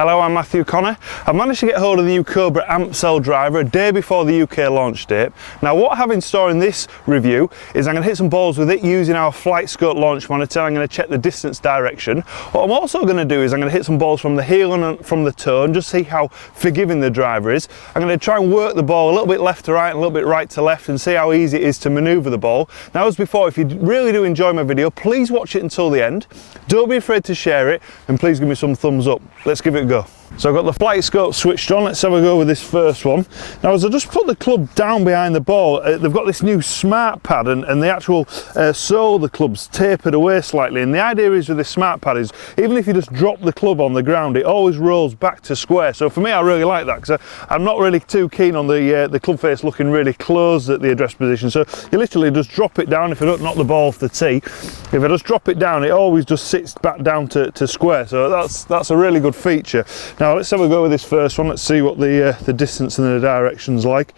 Hello, I'm Matthew Connor. I've managed to get hold of the new Cobra AmpCell driver a day before the UK launch date. Now what I have in store in this review is I'm going to hit some balls with it using our FlightScope launch monitor. I'm going to check the distance direction. What I'm also going to do is I'm going to hit some balls from the heel and from the toe and just see how forgiving the driver is. I'm going to try and work the ball a little bit left to right and a little bit right to left and see how easy it is to manoeuvre the ball. Now as before, if you really do enjoy my video, please watch it until the end. Don't be afraid to share it and please give me some thumbs up. Let's give it a go. So I've got the FlightScope switched on. Let's have a go with this first one. Now as I just put the club down behind the ball, they've got this new smart pad and the actual sole of the club's tapered away slightly, and the idea is with this smart pad is even if you just drop the club on the ground, it always rolls back to square. So for me, I really like that because I'm not really too keen on the club face looking really closed at the address position. So you literally just drop it down. If I don't knock the ball off the tee, if I just drop it down, it always just sits back down to square. So that's a really good feature. Now let's have a go with this first one. Let's see what the distance and the direction's like.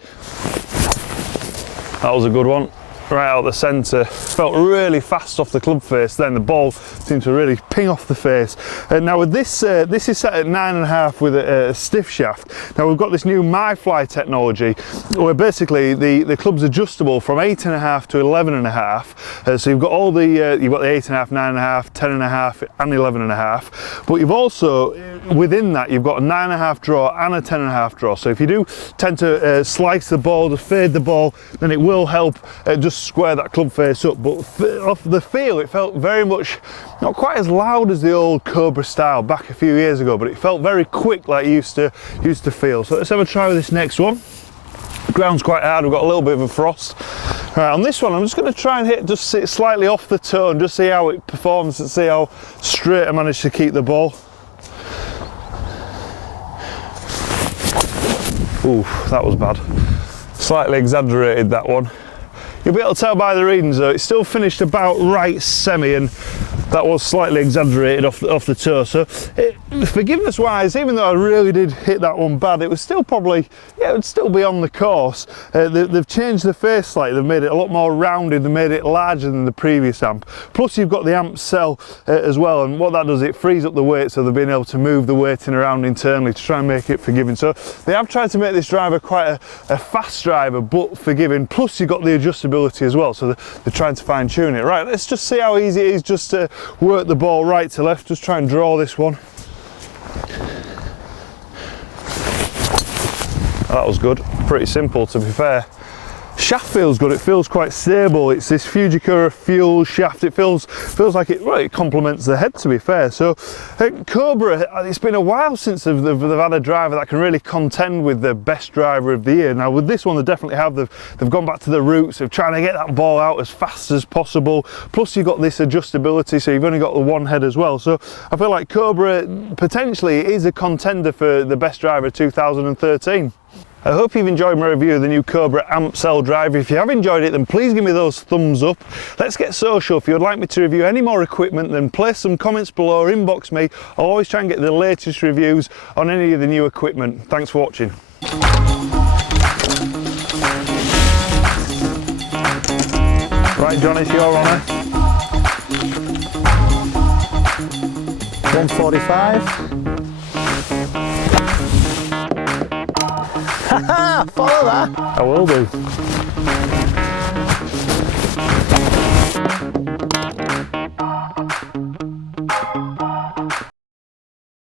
That was a good one. Right out the centre. Felt really fast off the club face then. The ball seemed to really ping off the face. Now with this, this is set at 9.5 with a stiff shaft. Now we've got this new MyFly technology where basically the club's adjustable from 8.5 to 11.5. So you've got all the, you've got the 8.5, 9.5, 10.5 and 11.5. But you've also, within that, you've got a 9.5 draw and a 10.5 draw. So if you do tend to slice the ball, to fade the ball, then it will help just square that club face up. But off the feel, it felt very much not quite as loud as the old Cobra style back a few years ago, but it felt very quick like it used to feel. So let's have a try with this next one. The ground's quite hard, we've got a little bit of a frost. Right, on this one I'm just going to try and hit just sit slightly off the toe and just see how it performs and see how straight I manage to keep the ball. Ooh, that was bad. Slightly exaggerated that one. You'll be able to tell by the readings though, it still finished about right semi, and that was slightly exaggerated off the toe. So forgiveness wise, even though I really did hit that one bad, it was still probably, yeah, it would still be on the course. They've changed the face slightly, they've made it a lot more rounded, they made it larger than the previous amp. Plus you've got the AmpCell as well, and what that does, it frees up the weight, so they've been able to move the weighting around internally to try and make it forgiving. So they have tried to make this driver quite a fast driver, but forgiving. Plus you've got the adjustability as well, so they're trying to fine tune it. Right, let's just see how easy it is just to work the ball right to left. Just try and draw this one. That was good. Pretty simple, to be fair. Shaft feels good, it feels quite stable. It's this Fujikura fuel shaft. It feels like it complements the head, to be fair. So Cobra, it's been a while since they've had a driver that can really contend with the best driver of the year. Now with this one they definitely have. They've gone back to the roots of trying to get that ball out as fast as possible. Plus you've got this adjustability, so you've only got the one head as well. So I feel like Cobra potentially is a contender for the best driver of 2013. I hope you've enjoyed my review of the new Cobra AmpCell driver. If you have enjoyed it, then please give me those thumbs up. Let's get social. If you would like me to review any more equipment, then place some comments below or inbox me. I'll always try and get the latest reviews on any of the new equipment. Thanks for watching. Right, John, it's your honour. 145. Follow that. I will do.